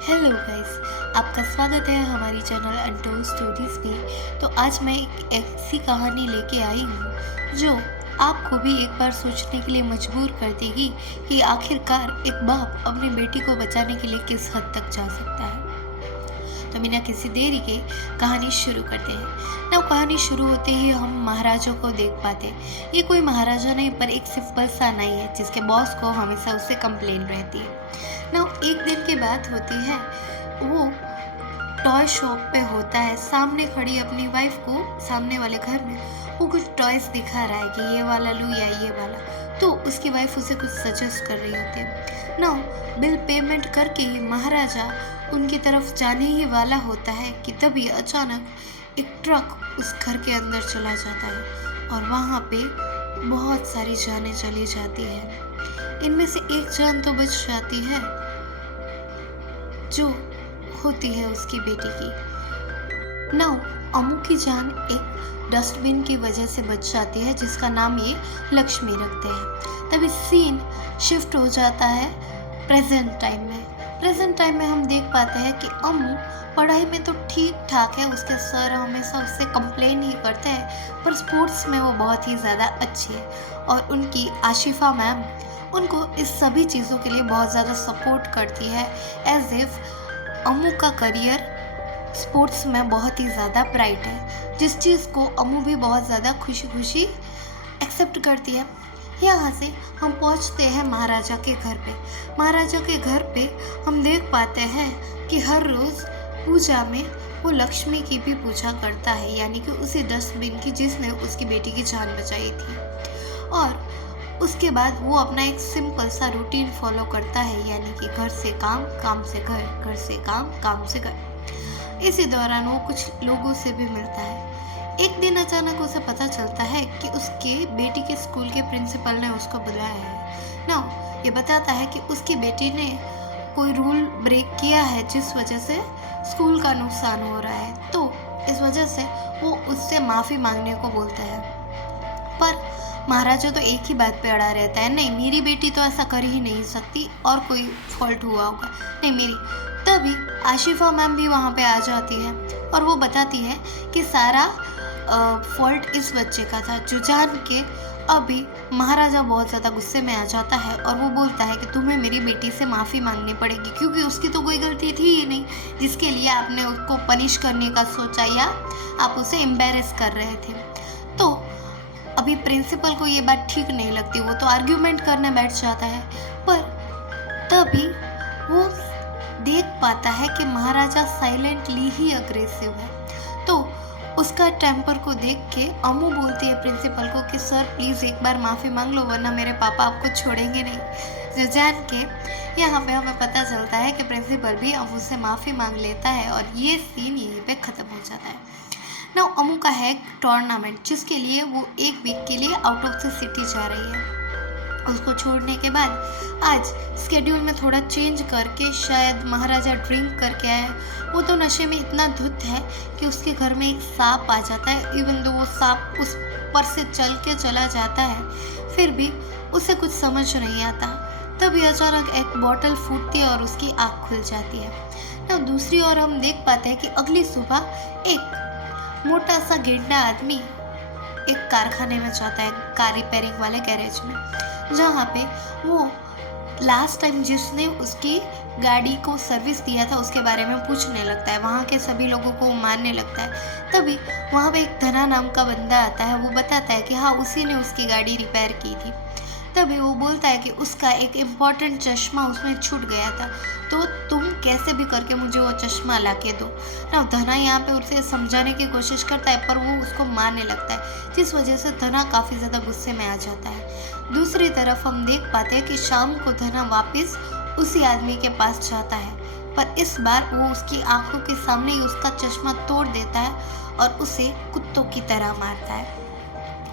Hello guys, आपका स्वागत है हमारी चैनल अनटोल्ड स्टोरीज में। तो आज मैं एक ऐसी कहानी लेके आई हूँ जो आपको भी एक बार सोचने के लिए मजबूर कर देगी कि आखिरकार एक बाप अपनी बेटी को बचाने के लिए किस हद तक जा सकता है। तो बिना किसी देरी के कहानी शुरू करते हैं। ना कहानी शुरू होते ही हम महाराजा को देख पाते हैं। ये कोई महाराजा नहीं पर एक सिंपल सा नाई है जिसके बॉस को हमेशा उससे कंप्लेन रहती है। ना एक दिन की बात होती है, वो टॉय शॉप पे होता है, सामने खड़ी अपनी वाइफ को सामने वाले घर में वो कुछ टॉयज दिखा रहा है कि ये वाला लूँ या ये वाला। तो उसकी वाइफ उसे कुछ सजेस्ट कर रही होती है। ना बिल पेमेंट करके महाराजा उनकी तरफ जाने ही वाला होता है कि तभी अचानक एक ट्रक उस घर के अंदर चला जाता है और वहाँ पे बहुत सारी जानें चली जाती है। इनमें से एक जान तो बच जाती है जो होती है उसकी बेटी की। नाउ अमू की जान एक डस्टबिन की वजह से बच जाती है जिसका नाम ये लक्ष्मी रखते हैं। तभी सीन शिफ्ट हो जाता है प्रेजेंट टाइम में। प्रेजेंट टाइम में हम देख पाते हैं कि अमू पढ़ाई में तो ठीक ठाक है, उसके सर हमेशा उससे कंप्लेन ही करते हैं, पर स्पोर्ट्स में वो बहुत ही ज़्यादा अच्छी है और उनकी आशिफा मैम उनको इस सभी चीज़ों के लिए बहुत ज़्यादा सपोर्ट करती है, एज इफ़ अमू का करियर स्पोर्ट्स में बहुत ही ज़्यादा ब्राइट है, जिस चीज़ को अमू भी बहुत ज़्यादा खुशी खुशी एक्सेप्ट करती है। यहाँ से हम पहुँचते हैं महाराजा के घर पे। महाराजा के घर पे हम देख पाते हैं कि हर रोज़ पूजा में वो लक्ष्मी की भी पूजा करता है, यानी कि उसी डस्टबिन की जिसने उसकी बेटी की जान बचाई थी। और उसके बाद वो अपना एक सिंपल सा रूटीन फॉलो करता है, यानी कि घर से काम, काम से घर, घर से काम, काम से घर। इसी दौरान वो कुछ लोगों से भी मिलता है। एक दिन अचानक उसे पता चलता है कि उसके बेटी के स्कूल के प्रिंसिपल ने उसको बुलाया है। ना ये बताता है कि उसकी बेटी ने कोई रूल ब्रेक किया है जिस वजह से स्कूल का नुकसान हो रहा है, तो इस वजह से वो उससे माफ़ी मांगने को बोलता है। पर महाराजा तो एक ही बात पे अड़ा रहता है, नहीं मेरी बेटी तो ऐसा कर ही नहीं सकती और कोई फॉल्ट हुआ होगा, नहीं मेरी। तभी आशिफा मैम भी वहाँ पे आ जाती है और वो बताती है कि सारा फॉल्ट इस बच्चे का था, जो जान के अभी महाराजा बहुत ज़्यादा गुस्से में आ जाता है और वो बोलता है कि तुम्हें मेरी बेटी से माफ़ी मांगनी पड़ेगी क्योंकि उसकी तो कोई गलती थी ही नहीं जिसके लिए आपने उसको पनिश करने का सोचा या आप उसे एम्बेरस कर रहे थे। तो अभी प्रिंसिपल को ये बात ठीक नहीं लगती, वो तो आर्ग्यूमेंट करने बैठ जाता है। पर तभी वो देख पाता है कि महाराजा साइलेंटली ही अग्रेसिव है। तो उसका टेम्पर को देख के अमू बोलती है प्रिंसिपल को कि सर प्लीज़ एक बार माफ़ी मांग लो वरना मेरे पापा आपको छोड़ेंगे नहीं। जो जान के यहाँ पे हमें पता चलता है कि प्रिंसिपल भी अमू से माफ़ी मांग लेता है और ये सीन यहीं पे ख़त्म हो जाता है। ना अमू का है एक टूर्नामेंट जिसके लिए वो एक वीक के लिए आउट ऑफ द सिटी जा रही है। उसको छोड़ने के बाद आज स्केड्यूल में थोड़ा चेंज करके शायद महाराजा ड्रिंक करके आया। वो तो नशे में इतना धुत है कि उसके घर में एक सांप आ जाता है। इवन दो वो सांप उस पर से चल के चला जाता है, फिर भी उसे कुछ समझ नहीं आता। तभी अचानक एक बॉटल फूटती है और उसकी आँख खुल जाती है। तो दूसरी ओर हम देख पाते हैं कि अगली सुबह एक मोटा सा गेंडा आदमी एक कारखाने में जाता है, कार रिपेयरिंग वाले गैरेज में, जहाँ पे वो लास्ट टाइम जिसने उसकी गाड़ी को सर्विस दिया था उसके बारे में पूछने लगता है। वहाँ के सभी लोगों को मारने लगता है। तभी वहाँ पे एक धना नाम का बंदा आता है, वो बताता है कि हाँ उसी ने उसकी गाड़ी रिपेयर की थी। तभी वो बोलता है कि उसका एक इम्पॉर्टेंट चश्मा उसमें छूट गया था, तो तुम कैसे भी करके मुझे वो चश्मा ला के दो ना। धना यहाँ पे उसे समझाने की कोशिश करता है पर वो उसको मारने लगता है, जिस वजह से धना काफ़ी ज़्यादा गुस्से में आ जाता है। दूसरी तरफ हम देख पाते हैं कि शाम को धना वापस उसी आदमी के पास जाता है, पर इस बार वो उसकी आंखों के सामने ही उसका चश्मा तोड़ देता है और उसे कुत्तों की तरह मारता है।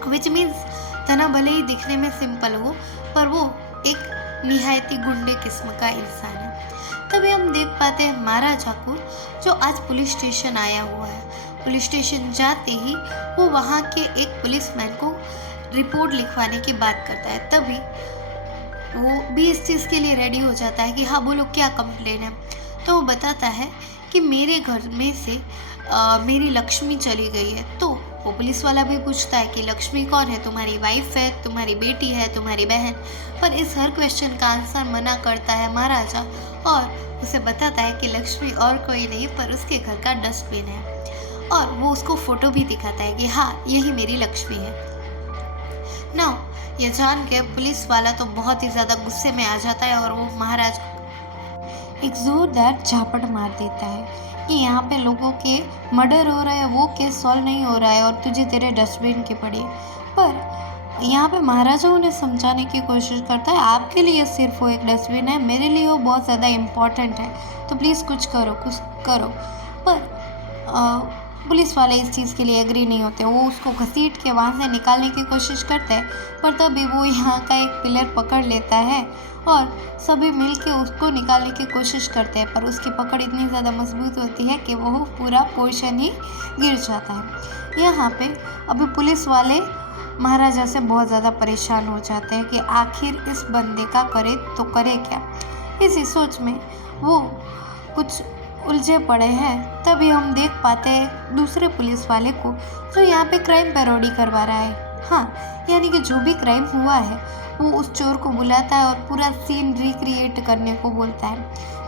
विच मीन्स धना भले ही दिखने में सिंपल हो पर वो एक निहायती गुंडे किस्म का इंसान है। तभी हम देख पाते हैं महाराजा को, जो आज पुलिस स्टेशन आया हुआ है। पुलिस स्टेशन जाते ही वो वहाँ के एक पुलिसमैन को रिपोर्ट लिखवाने की बात करता है। तभी वो भी इस चीज़ के लिए रेडी हो जाता है कि हाँ बोलो क्या कंप्लेन है। तो वो बताता है कि मेरे घर में से मेरी लक्ष्मी चली गई है। तो वो पुलिस वाला भी पूछता है कि लक्ष्मी कौन है? तुम्हारी वाइफ है, तुम्हारी बेटी है, तुम्हारी बहन? पर इस हर क्वेश्चन का आंसर मना करता है महाराजा और उसे बताता है कि लक्ष्मी और कोई नहीं पर उसके घर का डस्टबिन है। और वो उसको फोटो भी दिखाता है कि हाँ, यही मेरी लक्ष्मी है। ना ये जान के पुलिस वाला तो बहुत ही ज़्यादा गुस्से में आ जाता है और वो महाराज एक जोरदार झापड़ मार देता है कि यहाँ पे लोगों के मर्डर हो रहा है, वो केस सॉल्व नहीं हो रहा है और तुझे तेरे डस्टबिन के पड़े। पर यहाँ पे महाराजा उन्हें समझाने की कोशिश करता है, आपके लिए सिर्फ वो एक डस्टबिन है, मेरे लिए वो बहुत ज़्यादा इम्पॉर्टेंट है, तो प्लीज़ कुछ करो। पर पुलिस वाले इस चीज़ के लिए एग्री नहीं होते। वो उसको घसीट के वहाँ से निकालने की कोशिश करते हैं, पर तभी वो यहाँ का एक पिलर पकड़ लेता है और सभी मिलके उसको निकालने की कोशिश करते हैं, पर उसकी पकड़ इतनी ज़्यादा मजबूत होती है कि वो पूरा पोर्शन ही गिर जाता है। यहाँ पे अभी पुलिस वाले महाराजा से बहुत ज़्यादा परेशान हो जाते हैं कि आखिर इस बंदे का करे तो करे क्या। इसी सोच में वो कुछ उलझे पड़े हैं। तभी हम देख पाते हैं दूसरे पुलिस वाले को जो यहाँ पे क्राइम पैरोडी करवा रहा है। हाँ, यानी कि जो भी क्राइम हुआ है वो उस चोर को बुलाता है और पूरा सीन रिक्रिएट करने को बोलता है।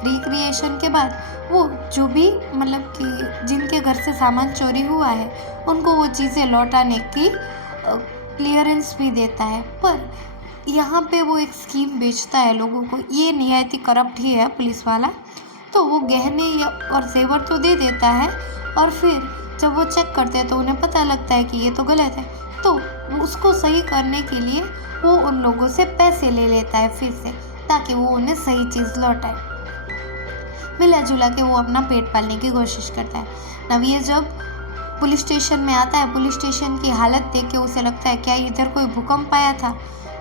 रिक्रिएशन के बाद वो जो भी मतलब कि जिनके घर से सामान चोरी हुआ है उनको वो चीज़ें लौटाने की क्लियरेंस भी देता है। पर यहाँ पे वो एक स्कीम बेचता है लोगों को। ये निहायती करप्ट ही है पुलिस वाला। तो वो गहने और जेवर तो दे देता है और फिर जब वो चेक करते हैं तो उन्हें पता लगता है कि ये तो गलत है। तो उसको सही करने के लिए वो उन लोगों से पैसे ले लेता है फिर से, ताकि वो उन्हें सही चीज़ लौटाए। मिला जुला के वो अपना पेट पालने की कोशिश करता है। नव ये जब पुलिस स्टेशन में आता है, पुलिस स्टेशन की हालत देख के उसे लगता है क्या इधर कोई भूकंप आया था,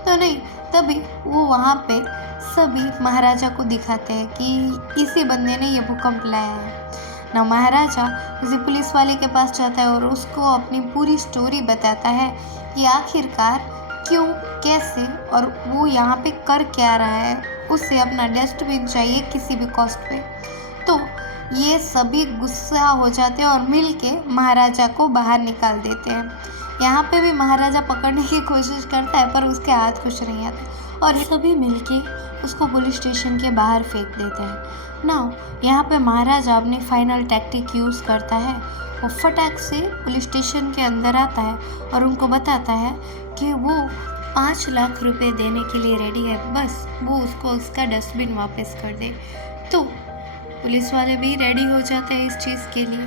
तो नहीं। तभी वो वहाँ पे सभी महाराजा को दिखाते हैं कि इसी बंदे ने ये भूकंप लाया है ना। महाराजा उसी पुलिस वाले के पास जाता है और उसको अपनी पूरी स्टोरी बताता है कि आखिरकार क्यों, कैसे और वो यहाँ पे कर क्या रहा है। उसे अपना डस्टबिन चाहिए किसी भी कॉस्ट पे। तो ये सभी गुस्सा हो जाते हैं और मिलके महाराजा को बाहर निकाल देते हैं। यहाँ पे भी महाराजा पकड़ने की कोशिश करता है पर उसके हाथ कुछ नहीं आता और सभी मिलके उसको पुलिस स्टेशन के बाहर फेंक देते हैं। नाउ यहाँ पे महाराजा अपनी फाइनल टैक्टिक यूज़ करता है। वो फटाक से पुलिस स्टेशन के अंदर आता है और उनको बताता है कि वो 5 लाख रुपए देने के लिए रेडी है, बस वो उसको उसका डस्टबिन वापस कर दे। तो पुलिस वाले भी रेडी हो जाते हैं इस चीज़ के लिए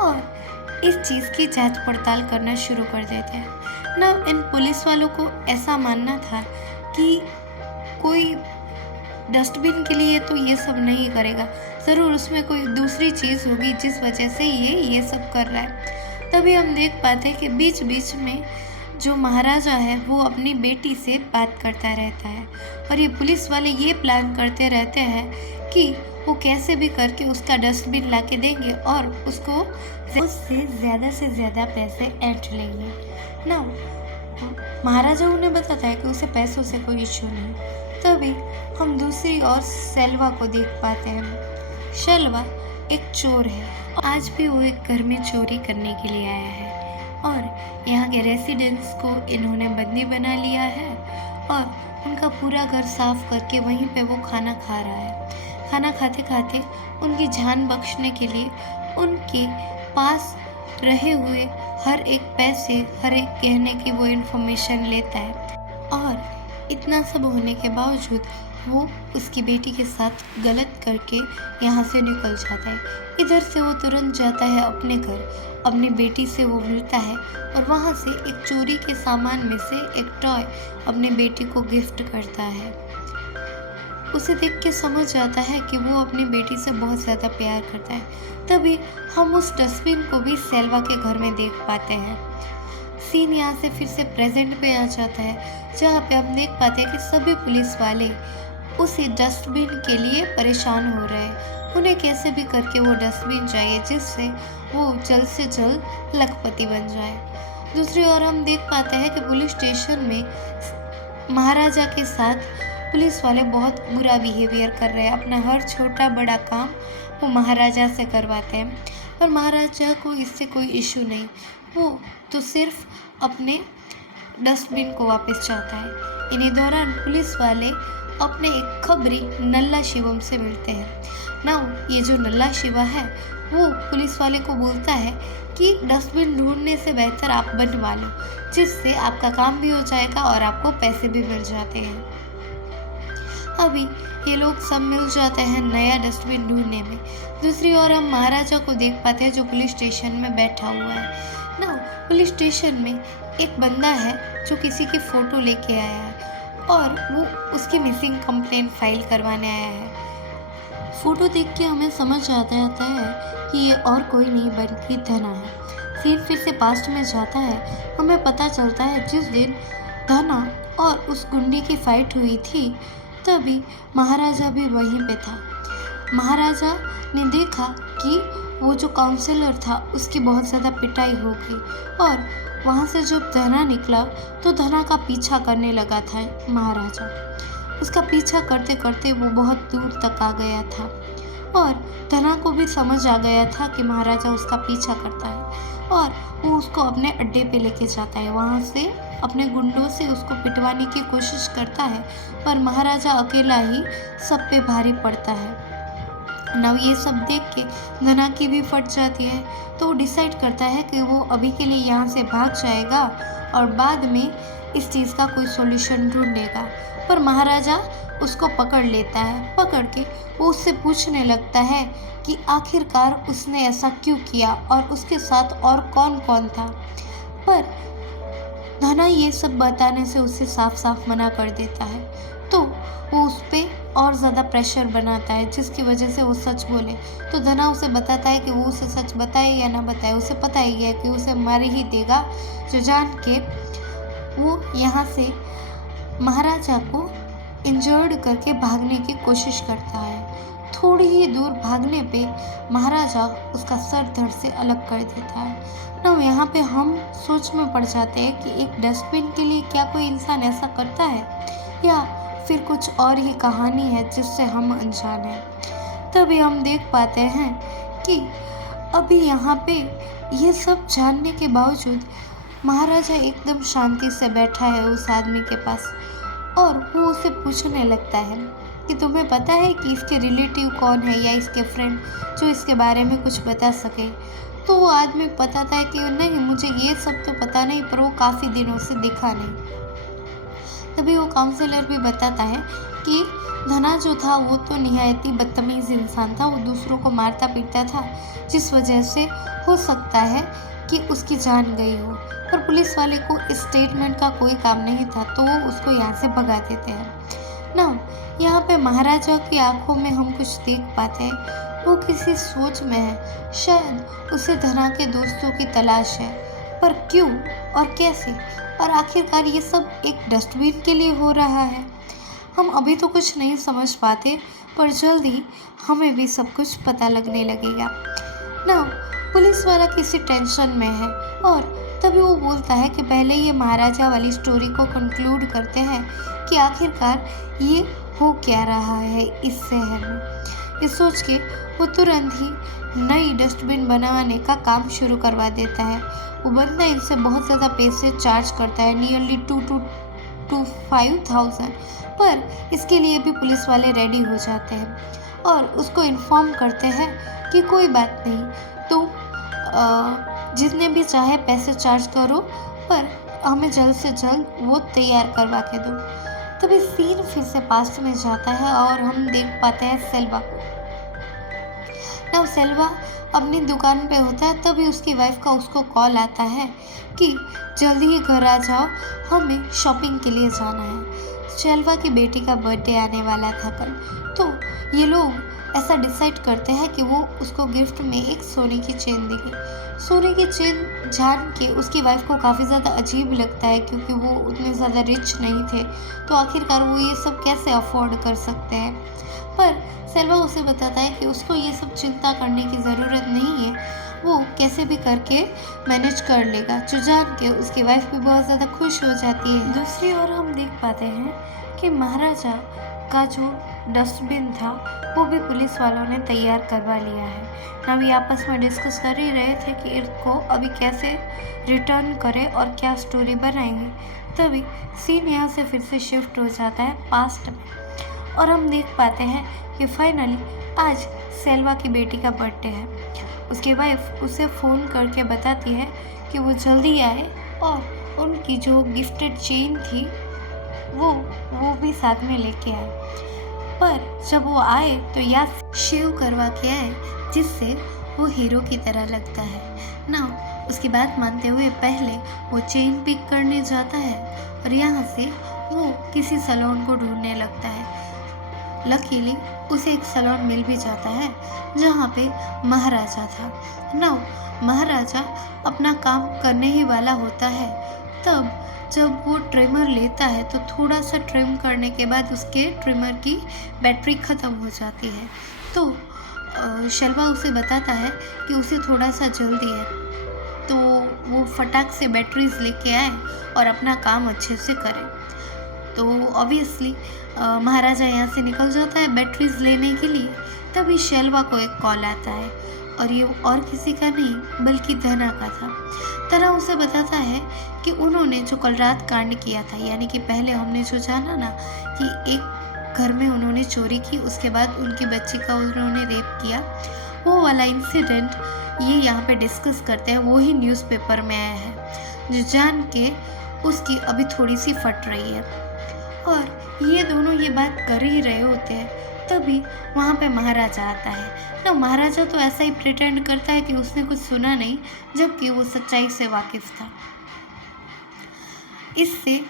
और इस चीज़ की जांच पड़ताल करना शुरू कर देते हैं। ना इन पुलिस वालों को ऐसा मानना था कि कोई डस्टबिन के लिए तो ये सब नहीं करेगा, ज़रूर उसमें कोई दूसरी चीज़ होगी जिस वजह से ये सब कर रहा है। तभी हम देख पाते हैं कि बीच बीच में जो महाराजा है वो अपनी बेटी से बात करता रहता है और ये पुलिस वाले ये प्लान करते रहते हैं कि वो कैसे भी करके उसका डस्टबिन ला के देंगे और उससे ज़्यादा से ज़्यादा पैसे ऐंठ लेंगे ना। महाराजा उन्हें बताता है कि उसे पैसों से कोई इश्यू नहीं। तभी हम दूसरी ओर सेल्वा को देख पाते हैं। सेल्वा एक चोर है, आज भी वो एक घर में चोरी करने के लिए आया है और यहाँ के रेसिडेंट्स को इन्होंने बंदी बना लिया है और उनका पूरा घर साफ करके वहीं पे वो खाना खा रहा है। खाना खाते खाते उनकी जान बख्शने के लिए उनके पास रहे हुए हर एक पैसे, हर एक गहने की वो इन्फॉर्मेशन लेता है और इतना सब होने के बावजूद वो उसकी बेटी के साथ गलत करके यहाँ से निकल जाता है। इधर से वो तुरंत जाता है अपने घर, अपनी बेटी से वो मिलता है और वहाँ से एक चोरी के सामान में से एक टॉय अपनी बेटी को गिफ्ट करता है। उसे देख के समझ आता है कि वो अपनी बेटी से बहुत ज़्यादा प्यार करता है। तभी हम उस डस्टबिन को भी सेल्वा के घर में देख पाते हैं। सीन यहाँ से फिर से प्रेजेंट पे आ जाता है जहाँ पे हम देख पाते हैं कि सभी पुलिस वाले उसी डस्टबिन के लिए परेशान हो रहे हैं। उन्हें कैसे भी करके वो डस्टबिन चाहिए जिससे वो जल्द से जल्द लखपति बन जाए। दूसरी ओर हम देख पाते हैं कि पुलिस स्टेशन में महाराजा के साथ पुलिस वाले बहुत बुरा बिहेवियर कर रहे हैं। अपना हर छोटा बड़ा काम वो महाराजा से करवाते हैं, पर महाराजा को इससे कोई इशू नहीं। वो तो सिर्फ अपने डस्टबिन को वापस चाहता है। इन्हीं दौरान पुलिस वाले अपने एक खबरी नल्ला शिवम से मिलते हैं। नाउ ये जो नल्ला शिवा है वो पुलिस वाले को बोलता है कि डस्टबिन ढूंढने से बेहतर आप बनवा लो, जिससे आपका काम भी हो जाएगा और आपको पैसे भी मिल जाते हैं। अभी ये लोग सब मिल जाते हैं नया डस्टबिन ढूंढने में। दूसरी ओर हम महाराजा को देख पाते हैं जो पुलिस स्टेशन में बैठा हुआ है ना। पुलिस स्टेशन में एक बंदा है जो किसी की फ़ोटो लेके आया है और वो उसकी मिसिंग कंप्लेंट फाइल करवाने आया है। फ़ोटो देख के हमें समझ आता है कि ये और कोई नहीं बल्कि धना है। सीन फिर से पास्ट में जाता है। हमें पता चलता है जिस दिन धना और उस गुंडी की फाइट हुई थी तभी महाराजा भी वहीं पे था। महाराजा ने देखा कि वो जो काउंसलर था उसकी बहुत ज़्यादा पिटाई हो गई और वहाँ से जब धना निकला तो धना का पीछा करने लगा था महाराजा। उसका पीछा करते करते वो बहुत दूर तक आ गया था और धना को भी समझ आ गया था कि महाराजा उसका पीछा करता है और वो उसको अपने अड्डे पे लेके जाता है। वहाँ से अपने गुंडों से उसको पिटवाने की कोशिश करता है, पर महाराजा अकेला ही सब पे भारी पड़ता है। नव ये सब देख के धना की भी फट जाती है, तो वो डिसाइड करता है कि वो अभी के लिए यहाँ से भाग जाएगा और बाद में इस चीज़ का कोई सॉल्यूशन ढूंढेगा। पर महाराजा उसको पकड़ लेता है। पकड़ के वो उससे पूछने लगता है कि आखिरकार उसने ऐसा क्यों किया और उसके साथ और कौन कौन था। पर धना ये सब बताने से उसे साफ साफ मना कर देता है, तो वो उस पर और ज़्यादा प्रेशर बनाता है जिसकी वजह से वो सच बोले। तो धना उसे बताता है कि वो उसे सच बताए या ना बताए, उसे पता ही है कि उसे मार ही देगा। जो जान के वो यहाँ से महाराजा को इंजर्ड करके भागने की कोशिश करता है। थोड़ी ही दूर भागने पे महाराजा उसका सर धड़ से अलग कर देता है ना। यहाँ पे हम सोच में पड़ जाते हैं कि एक डस्टबिन के लिए क्या कोई इंसान ऐसा करता है या फिर कुछ और ही कहानी है जिससे हम अनजान हैं। तभी हम देख पाते हैं कि अभी यहाँ पे ये सब जानने के बावजूद महाराजा एकदम शांति से बैठा है उस आदमी के पास और वो उसे पूछने लगता है कि तुम्हें पता है कि इसके रिलेटिव कौन है या इसके फ्रेंड जो इसके बारे में कुछ बता सके। तो वो आदमी बताता है कि नहीं, मुझे ये सब तो पता नहीं, पर वो काफ़ी दिनों से दिखा नहीं। तभी वो काउंसलर भी बताता है कि धना जो था वो तो निहायती बदतमीज़ इंसान था, वो दूसरों को मारता पीटता था, जिस वजह से हो सकता है कि उसकी जान गई हो। पर पुलिस वाले को इस स्टेटमेंट का कोई काम नहीं था, तो वो उसको यहाँ से भगा देते हैं ना। यहाँ पे महाराजा की आंखों में हम कुछ देख पाते हैं। वो किसी सोच में है, शायद उसे धना के दोस्तों की तलाश है, पर क्यों और कैसे और आखिरकार ये सब एक डस्टबिन के लिए हो रहा है। हम अभी तो कुछ नहीं समझ पाते, पर जल्दी हमें भी सब कुछ पता लगने लगेगा ना। पुलिस वाला किसी टेंशन में है और तभी वो बोलता है कि पहले ये महाराजा वाली स्टोरी को कंक्लूड करते हैं कि आखिरकार ये हो क्या रहा है इस शहर में। ये सोच के वो तुरंत ही नई डस्टबिन बनाने का काम शुरू करवा देता है। वो बंदा इनसे बहुत ज़्यादा पैसे चार्ज करता है, नियरली 2 to 5,000, पर इसके लिए भी पुलिस वाले रेडी हो जाते हैं और उसको इन्फॉर्म करते हैं कि कोई बात नहीं, तुम जितने भी चाहे पैसे चार्ज करो, पर हमें जल्द से जल्द वो तैयार करवा के दो। तभी सीन फिर से पास्ट में जाता है और हम देख पाते हैं सेल्वा को। ना सेल्वा अपनी दुकान पे होता है, तभी उसकी वाइफ का उसको कॉल आता है कि जल्दी ही घर आ जाओ, हमें शॉपिंग के लिए जाना है। सेल्वा की बेटी का बर्थडे आने वाला था कल, तो ये लोग ऐसा डिसाइड करते हैं कि वो उसको गिफ्ट में एक सोने की चेन देंगे। सोने की चेन जान के उसकी वाइफ को काफ़ी ज़्यादा अजीब लगता है, क्योंकि वो उतने ज़्यादा रिच नहीं थे, तो आखिरकार वो ये सब कैसे अफोर्ड कर सकते हैं। पर सेल्वा उसे बताता है कि उसको ये सब चिंता करने की ज़रूरत नहीं है, वो कैसे भी करके मैनेज कर लेगा, जो जान के उसकी वाइफ भी बहुत ज़्यादा खुश हो जाती है। दूसरी ओर हम देख पाते हैं कि महाराजा का जो डस्टबिन था वो भी पुलिस वालों ने तैयार करवा लिया है। अब ये आपस में डिस्कस कर ही रहे थे कि इसको अभी कैसे रिटर्न करें और क्या स्टोरी बनाएंगे। तभी सीन यहाँ से फिर से शिफ्ट हो जाता है पास्ट में, और हम देख पाते हैं कि फाइनली आज सेल्वा की बेटी का बर्थडे है। उसकी वाइफ उसे फ़ोन करके बताती है कि वो जल्दी आए और उनकी जो गिफ्टेड चेन थी वो भी साथ में लेके आए। पर जब वो आए तो याद शेव करवा के आए, जिससे वो हीरो की तरह लगता है ना। उसकी बात मानते हुए पहले वो चेन पिक करने जाता है और यहाँ से वो किसी सैलून को ढूंढने लगता है। लकीली उसे एक सैलून मिल भी जाता है जहाँ पे महाराजा था ना। महाराजा अपना काम करने ही वाला होता है। तब जब वो ट्रिमर लेता है तो थोड़ा सा ट्रिम करने के बाद उसके ट्रिमर की बैटरी ख़त्म हो जाती है। तो शल्वा उसे बताता है कि उसे थोड़ा सा जल्दी है, तो वो फटाक से बैटरीज लेके आए और अपना काम अच्छे से करे। तो ऑब्वियसली महाराजा यहाँ से निकल जाता है बैटरीज लेने के लिए। तभी शल्वा को एक कॉल आता है, और ये और किसी का नहीं बल्कि धना का था। धना उसे बताता है कि उन्होंने जो कल रात कांड किया था, यानी कि पहले हमने जो जाना ना कि एक घर में उन्होंने चोरी की, उसके बाद उनकी बच्ची का उन्होंने रेप किया, वो वाला इंसिडेंट ये यहाँ पे डिस्कस करते हैं। वो ही न्यूज़पेपर में आया है, जो जान के उसकी अभी थोड़ी सी फट रही है। और ये दोनों ये बात कर ही रहे होते हैं, तभी वहाँ पे महाराजा आता है ना। महाराजा तो ऐसा ही प्रिटेंड करता है कि उसने कुछ सुना नहीं, जबकि वो सच्चाई से वाकिफ था। इससे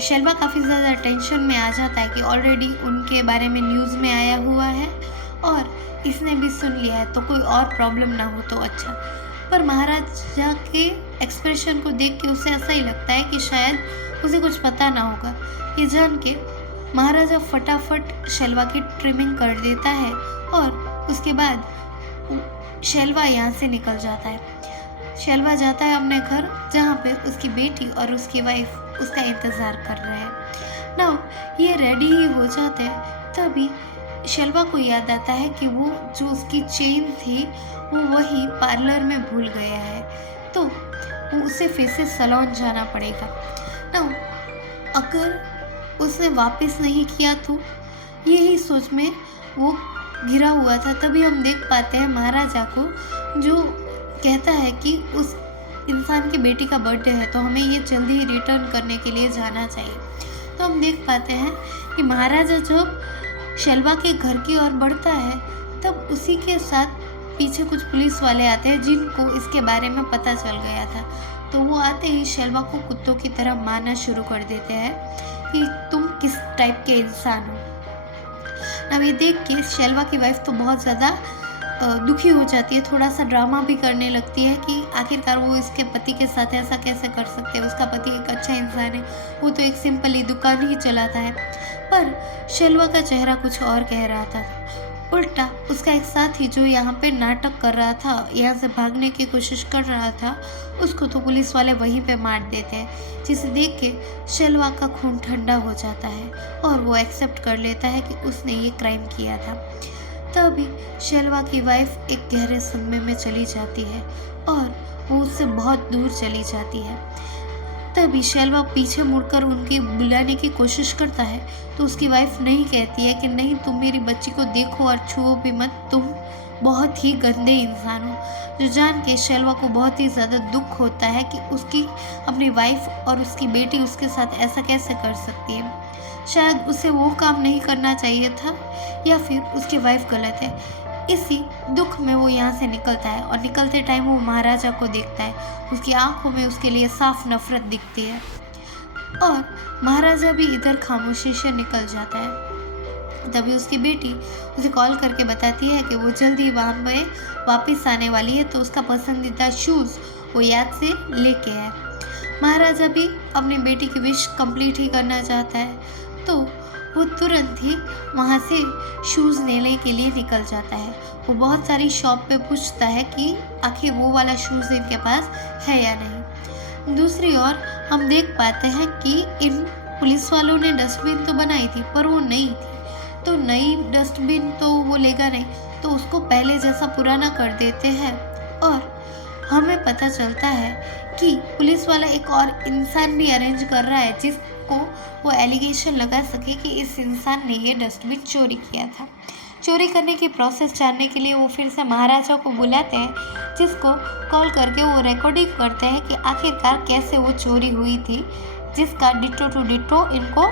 शल्वा काफ़ी ज़्यादा टेंशन में आ जाता है कि ऑलरेडी उनके बारे में न्यूज़ में आया हुआ है और इसने भी सुन लिया है, तो कोई और प्रॉब्लम ना हो तो अच्छा। पर महाराजा के एक्सप्रेशन को देख के उसे ऐसा ही लगता है कि शायद उसे कुछ पता ना होगा। ये जान के महाराजा फटाफट शल्वा की ट्रिमिंग कर देता है और उसके बाद शल्वा यहाँ से निकल जाता है। शल्वा जाता है अपने घर, जहाँ पे उसकी बेटी और उसकी वाइफ उसका इंतज़ार कर रहे हैं ना। ये रेडी ही हो जाते हैं, तभी शल्वा को याद आता है कि वो जो उसकी चेन थी वो वही पार्लर में भूल गया है, तो उसे फिर से सैलून जाना पड़ेगा ना। अगर उसने वापस नहीं किया तो यही सोच में वो घिरा हुआ था। तभी हम देख पाते हैं महाराजा को, जो कहता है कि उस इंसान की बेटी का बर्थडे है, तो हमें ये जल्दी ही रिटर्न करने के लिए जाना चाहिए। तो हम देख पाते हैं कि महाराजा जब शल्वा के घर की ओर बढ़ता है, तब उसी के साथ पीछे कुछ पुलिस वाले आते हैं जिनको इसके बारे में पता चल गया था। तो वो आते ही शल्वा को कुत्तों की तरह मारना शुरू कर देते हैं कि तुम किस टाइप के इंसान हो। अब ये देख के शल्वा की वाइफ तो बहुत ज़्यादा दुखी हो जाती है, थोड़ा सा ड्रामा भी करने लगती है कि आखिरकार वो इसके पति के साथ ऐसा कैसे कर सकते हैं। उसका पति एक अच्छा इंसान है, वो तो एक सिंपली दुकान ही चलाता है। पर शल्वा का चेहरा कुछ और कह रहा था। उल्टा उसका एक साथी जो यहाँ पे नाटक कर रहा था, यहाँ से भागने की कोशिश कर रहा था, उसको तो पुलिस वाले वहीं पे मार देते हैं, जिसे देख के शल्वा का खून ठंडा हो जाता है और वो एक्सेप्ट कर लेता है कि उसने ये क्राइम किया था। तभी शल्वा की वाइफ एक गहरे सदमे में चली जाती है और वो उससे बहुत दूर चली जाती है। तभी शल्वा पीछे मुड़कर उनकी बुलाने की कोशिश करता है, तो उसकी वाइफ नहीं कहती है कि नहीं, तुम मेरी बच्ची को देखो और छुओ भी मत, तुम बहुत ही गंदे इंसान हो। जो जान के शल्वा को बहुत ही ज़्यादा दुख होता है कि उसकी अपनी वाइफ और उसकी बेटी उसके साथ ऐसा कैसे कर सकती है। शायद उसे वो काम नहीं करना चाहिए था, या फिर उसकी वाइफ गलत है। इसी दुख में वो यहाँ से निकलता है और निकलते टाइम वो महाराजा को देखता है। उसकी आंखों में उसके लिए साफ नफरत दिखती है और महाराजा भी इधर खामोशी से निकल जाता है। तभी उसकी बेटी उसे कॉल करके बताती है कि वो जल्दी वहाँ पे वापस आने वाली है, तो उसका पसंदीदा शूज़ वो याद से लेके आए। महाराजा भी अपनी बेटी की विश कंप्लीट ही करना चाहता है, तो वो तुरंत ही वहाँ से शूज़ लेने के लिए निकल जाता है। वो बहुत सारी शॉप पे पूछता है कि आखिर वो वाला शूज़ इनके पास है या नहीं। दूसरी ओर हम देख पाते हैं कि इन पुलिस वालों ने डस्टबिन तो बनाई थी, पर वो नई थी, तो नई डस्टबिन तो वो लेगा नहीं, तो उसको पहले जैसा पुराना कर देते हैं। और हमें पता चलता है कि पुलिस वाला एक और इंसान भी अरेंज कर रहा है, जिसको वो एलिगेशन लगा सके कि इस इंसान ने ये डस्टबिन चोरी किया था। चोरी करने की प्रोसेस जानने के लिए वो फिर से महाराजा को बुलाते हैं, जिसको कॉल करके वो रिकॉर्डिंग करते हैं कि आखिरकार कैसे वो चोरी हुई थी, जिसका डिट्टो टू डिट्टो इनको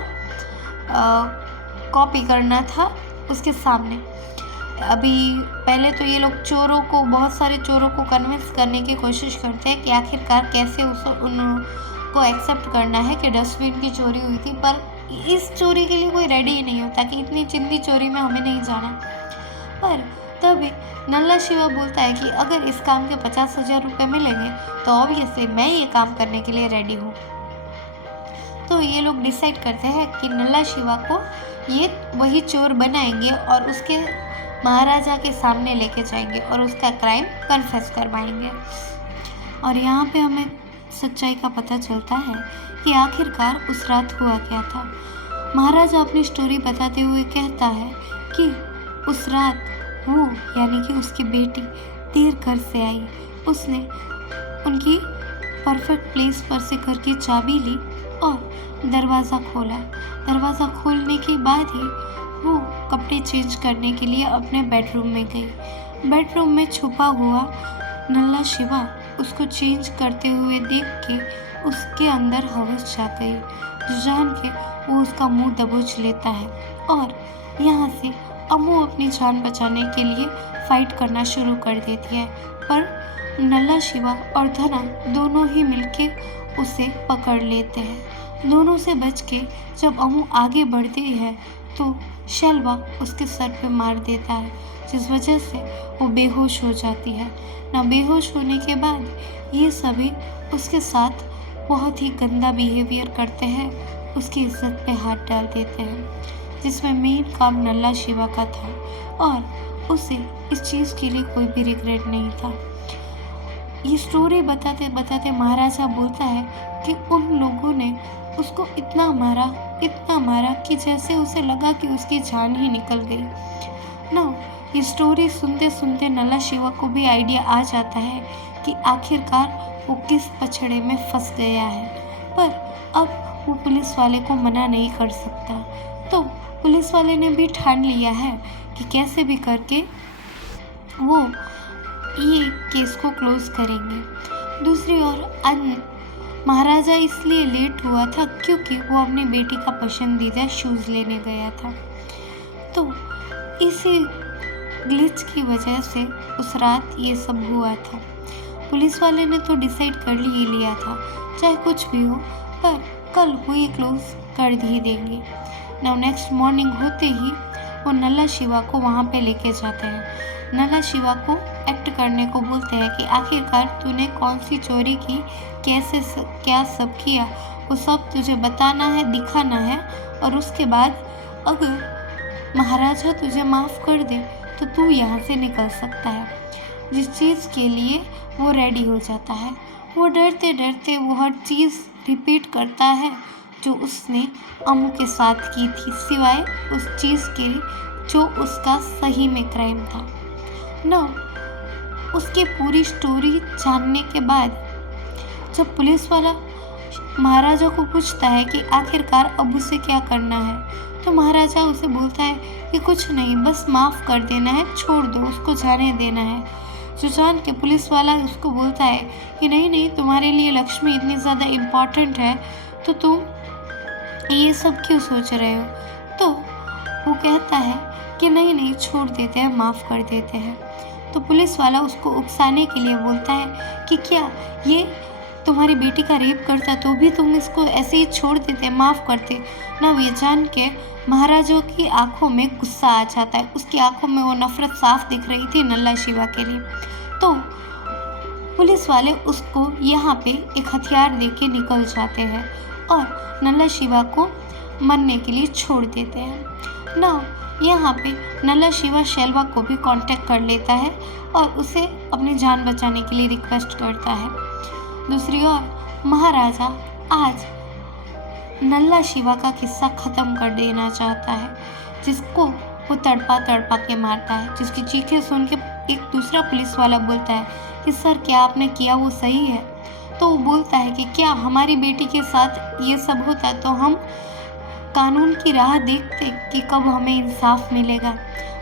कॉपी करना था उसके सामने। अभी पहले तो ये लोग चोरों को, बहुत सारे चोरों को कन्विंस करने की कोशिश करते हैं कि आखिरकार कैसे उनको एक्सेप्ट करना है कि डस्टबिन की चोरी हुई थी, पर इस चोरी के लिए कोई रेडी ही नहीं होता कि इतनी चिंदी चोरी में हमें नहीं जाना। पर तभी नल्ला शिवा बोलता है कि अगर इस काम के 50,000 रुपये मिलेंगे तो ऑब्वियसली मैं ये काम करने के लिए रेडी हूँ। तो ये लोग डिसाइड करते हैं कि नल्ला शिवा को ये वही चोर बनाएंगे और उसके महाराजा के सामने लेके जाएंगे और उसका क्राइम कन्फेस करवाएंगे। और यहाँ पे हमें सच्चाई का पता चलता है कि आखिरकार उस रात हुआ क्या था। महाराजा अपनी स्टोरी बताते हुए कहता है कि उस रात वो, यानी कि उसकी बेटी देर घर से आई। उसने उनकी परफेक्ट प्लेस पर से घर की चाबी ली और दरवाज़ा खोला। दरवाज़ा खोलने के बाद ही वो कपड़े चेंज करने के लिए अपने बेडरूम में गई। बेडरूम में छुपा हुआ नल्ला शिवा उसको चेंज करते हुए देख के उसके अंदर हवस जा गई, जो जान के वो उसका मुंह दबोच लेता है और यहाँ से अम्मू अपनी जान बचाने के लिए फाइट करना शुरू कर देती है। पर नल्ला शिवा और धना दोनों ही मिलके उसे पकड़ लेते हैं। दोनों से बच के जब अम्मू आगे बढ़ती है तो शैलवा उसके सर पे मार देता है, जिस वजह से वो बेहोश हो जाती है। ना बेहोश होने के बाद ये सभी उसके साथ बहुत ही गंदा बिहेवियर करते हैं, उसकी इज्जत पे हाथ डाल देते हैं, जिसमें मेन काम नल्ला शिवा का था और उसे इस चीज़ के लिए कोई भी रिग्रेट नहीं था। ये स्टोरी बताते बताते महाराजा बोलता है कि उन लोगों ने उसको इतना मारा कि जैसे उसे लगा कि उसकी जान ही निकल गई ना। ये स्टोरी सुनते सुनते नल्ला शिवा को भी आइडिया आ जाता है कि आखिरकार वो किस पछड़े में फंस गया है, पर अब वो पुलिस वाले को मना नहीं कर सकता। तो पुलिस वाले ने भी ठान लिया है कि कैसे भी करके वो ये केस को क्लोज करेंगे। दूसरी ओर महाराजा इसलिए लेट हुआ था क्योंकि वो अपनी बेटी का पसंदीदा शूज़ लेने गया था। तो इसी ग्लिच की वजह से उस रात ये सब हुआ था। पुलिस वाले ने तो डिसाइड कर ही लिया था, चाहे कुछ भी हो, पर कल वो ये क्लोज कर ही देंगे। नाउ नेक्स्ट मॉर्निंग होते ही वो नल्ला शिवा को वहाँ पे लेके जाते हैं। नल्ला शिवा को एक्ट करने को बोलते हैं कि आखिरकार तूने कौन सी चोरी की, कैसे क्या सब किया, वो सब तुझे बताना है, दिखाना है। और उसके बाद अगर महाराजा तुझे माफ़ कर दे तो तू यहाँ से निकल सकता है। जिस चीज़ के लिए वो रेडी हो जाता है, वो डरते डरते वो हर चीज़ रिपीट करता है जो उसने अम्मू के साथ की थी, सिवाय उस चीज़ के जो उसका सही में क्राइम था ना। उसकी पूरी स्टोरी जानने के बाद जब पुलिस वाला महाराजा को पूछता है कि आखिरकार अब उसे क्या करना है, तो महाराजा उसे बोलता है कि कुछ नहीं, बस माफ़ कर देना है, छोड़ दो, उसको जाने देना है। जो जान के पुलिस वाला उसको बोलता है कि नहीं नहीं, तुम्हारे लिए लक्ष्मी इतनी ज़्यादा इम्पॉर्टेंट है तो तुम ये सब क्यों सोच रहे हो। तो वो कहता है कि नहीं नहीं, छोड़ देते हैं, माफ़ कर देते हैं। तो पुलिस वाला उसको उकसाने के लिए बोलता है कि क्या ये तुम्हारी बेटी का रेप करता तो भी तुम इसको ऐसे ही छोड़ देते, माफ़ करते। नव ये जान के महाराजा की आंखों में गुस्सा आ जाता है। उसकी आंखों में वो नफरत साफ दिख रही थी नल्ला शिवा के लिए। तो पुलिस वाले उसको यहाँ पे एक हथियार देके निकल जाते हैं और नल्ला शिवा को मरने के लिए छोड़ देते हैं। ना यहाँ पे नल्ला शिवा शेल्वा को भी कांटेक्ट कर लेता है और उसे अपनी जान बचाने के लिए रिक्वेस्ट करता है। दूसरी ओर महाराजा आज नल्ला शिवा का किस्सा ख़त्म कर देना चाहता है, जिसको वो तड़पा तड़पा के मारता है, जिसकी चीखें सुन के एक दूसरा पुलिस वाला बोलता है कि सर क्या आपने किया वो सही है। तो वो बोलता है कि क्या हमारी बेटी के साथ ये सब होता तो हम कानून की राह देखते कि कब हमें इंसाफ मिलेगा।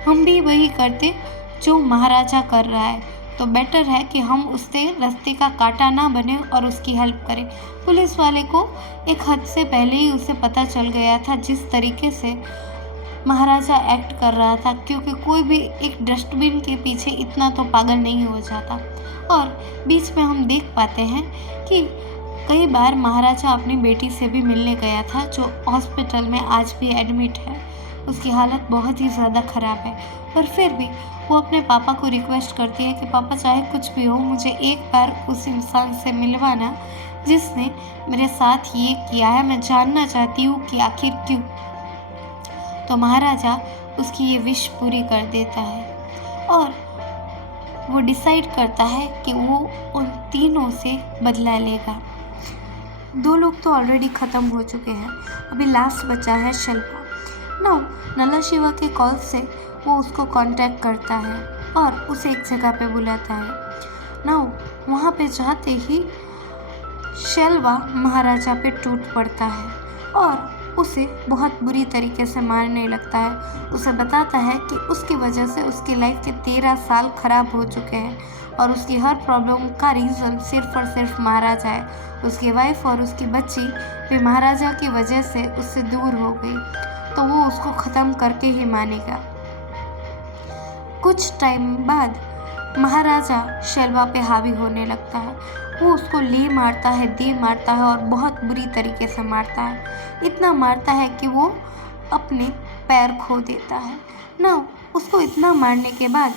हम भी वही करते जो महाराजा कर रहा है, तो बेटर है कि हम उससे रास्ते का कांटा ना बने और उसकी हेल्प करें। पुलिस वाले को एक हद से पहले ही उसे पता चल गया था जिस तरीके से महाराजा एक्ट कर रहा था, क्योंकि कोई भी एक डस्टबिन के पीछे इतना तो पागल नहीं हो जाता। और बीच में हम देख पाते हैं कि कई बार महाराजा अपनी बेटी से भी मिलने गया था, जो हॉस्पिटल में आज भी एडमिट है। उसकी हालत बहुत ही ज़्यादा ख़राब है, पर फिर भी वो अपने पापा को रिक्वेस्ट करती है कि पापा चाहे कुछ भी हो, मुझे एक बार उस इंसान से मिलवाना जिसने मेरे साथ ये किया है। मैं जानना चाहती हूँ कि आखिर क्यों। तो महाराजा उसकी ये विश पूरी कर देता है और वो डिसाइड करता है कि वो उन तीनों से बदला लेगा। 2 लोग तो ऑलरेडी ख़त्म हो चुके हैं, अभी लास्ट बचा है शेल्वा। नल्ला शिवा के कॉल से वो उसको कांटेक्ट करता है और उसे एक जगह पे बुलाता है। वहाँ पे जाते ही शेल्वा महाराजा पे टूट पड़ता है और उसे बहुत बुरी तरीके से मारने लगता है। उसे बताता है कि उसकी वजह से उसकी लाइफ के 13 साल ख़राब हो चुके हैं और उसकी हर प्रॉब्लम का रीज़न सिर्फ और सिर्फ महाराजा है। उसकी वाइफ और उसकी बच्ची भी महाराजा की वजह से उससे दूर हो गई, तो वो उसको ख़त्म करके ही मानेगा। कुछ टाइम बाद महाराजा शेल्वा पे हावी होने लगता है। वो उसको ले मारता है, दे मारता है और बहुत बुरी तरीके से मारता है। इतना मारता है कि वो अपने पैर खो देता है। उसको इतना मारने के बाद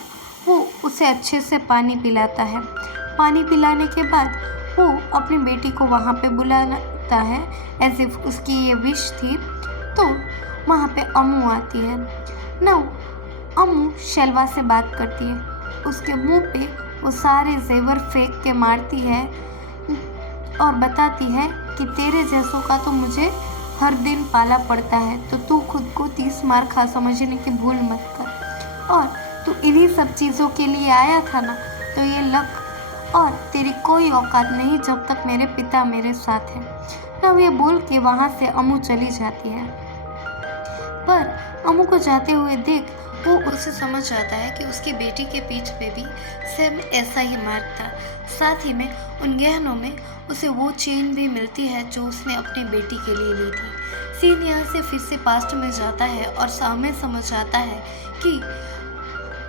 वो उसे अच्छे से पानी पिलाता है। पानी पिलाने के बाद वो अपनी बेटी को वहाँ पे बुलाता है, एज इफ उसकी ये विश थी। तो वहाँ पे अम्मू आती है। अम्मू शेल्वा से बात करती है, उसके मुंह पे वो सारे जेवर फेंक के मारती है और बताती है कि तेरे जैसों का तो मुझे हर दिन पाला पड़ता है, तो तू खुद को 30 मार खा समझने की भूल मत कर। और तू इन्हीं सब चीज़ों के लिए आया था ना, तो ये लक और तेरी कोई औकात नहीं जब तक मेरे पिता मेरे साथ हैं। ये बोल के वहाँ से अम्मू चली जाती है। पर अम्मू को जाते हुए देख वो उसे समझ आता है कि उसकी बेटी के पीठ पे भी सेम ऐसा ही मार्क था। साथ ही में उन गहनों में उसे वो चेन भी मिलती है जो उसने अपनी बेटी के लिए ली थी। सीन यहाँ से फिर से पास्ट में जाता है और हमें समझ आता है कि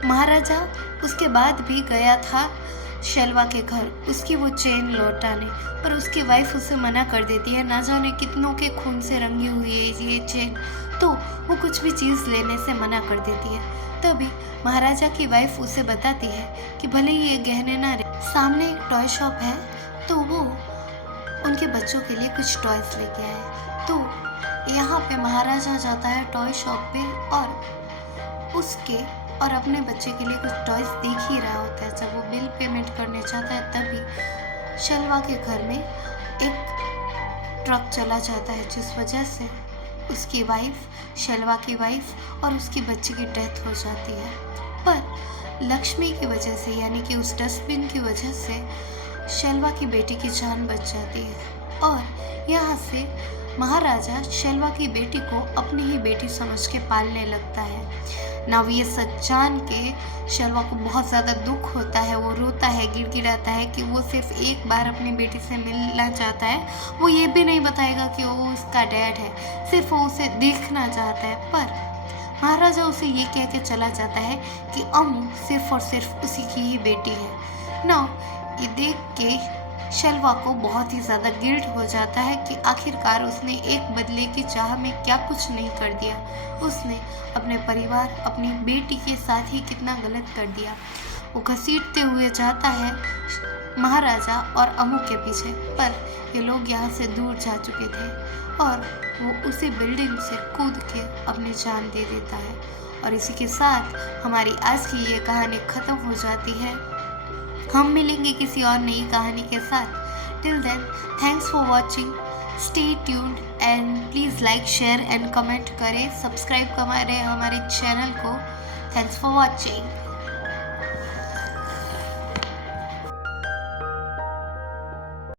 महाराजा उसके बाद भी गया था शेल्वा के घर उसकी वो चेन लौटाने, पर उसकी वाइफ उसे मना कर देती है। ना जाने कितनों के खून से रंगी हुई है ये चेन, तो वो कुछ भी चीज़ लेने से मना कर देती है। तभी महाराजा की वाइफ उसे बताती है कि भले ही ये गहने ना रहे, सामने एक टॉय शॉप है, तो वो उनके बच्चों के लिए कुछ टॉयज़ लेके आए। तो यहाँ पे महाराजा जाता है टॉय शॉप पे और उसके और अपने बच्चे के लिए कुछ टॉयज़ देख ही रहा होता है। जब वो बिल पेमेंट करने जाता है तभी शेल्वा के घर में एक ट्रक चला जाता है, जिस वजह से उसकी वाइफ, शेल्वा की वाइफ और उसकी बच्ची की डेथ हो जाती है। पर लक्ष्मी की वजह से, यानी कि उस डस्टबिन की वजह से शेल्वा की बेटी की जान बच जाती है और यहाँ से महाराजा शेल्वा की बेटी को अपनी ही बेटी समझ के पालने लगता है। ये सच जान के शेल्वा को बहुत ज़्यादा दुख होता है। वो रोता है, गिड़गिड़ाता है कि वो सिर्फ एक बार अपनी बेटी से मिलना चाहता है। वो ये भी नहीं बताएगा कि वो उसका डैड है, सिर्फ वो उसे देखना चाहता है। पर महाराजा उसे ये कह के चला जाता है कि अम्मू सिर्फ और सिर्फ उसी की ही बेटी है। ये देख के शलवा को बहुत ही ज़्यादा गिल्ट हो जाता है कि आखिरकार उसने एक बदले की चाह में क्या कुछ नहीं कर दिया। उसने अपने परिवार, अपनी बेटी के साथ ही कितना गलत कर दिया। वो घसीटते हुए जाता है महाराजा और अमू के पीछे, पर ये लोग यहाँ से दूर जा चुके थे और वो उसी बिल्डिंग से कूद के अपनी जान दे देता है। और इसी के साथ हमारी आज की ये कहानी ख़त्म हो जाती है। हम मिलेंगे किसी और नई कहानी के साथ। Till then, thanks for watching, stay tuned and please like, share and comment करें, सब्सक्राइब करें हमारे चैनल को। Thanks for watching.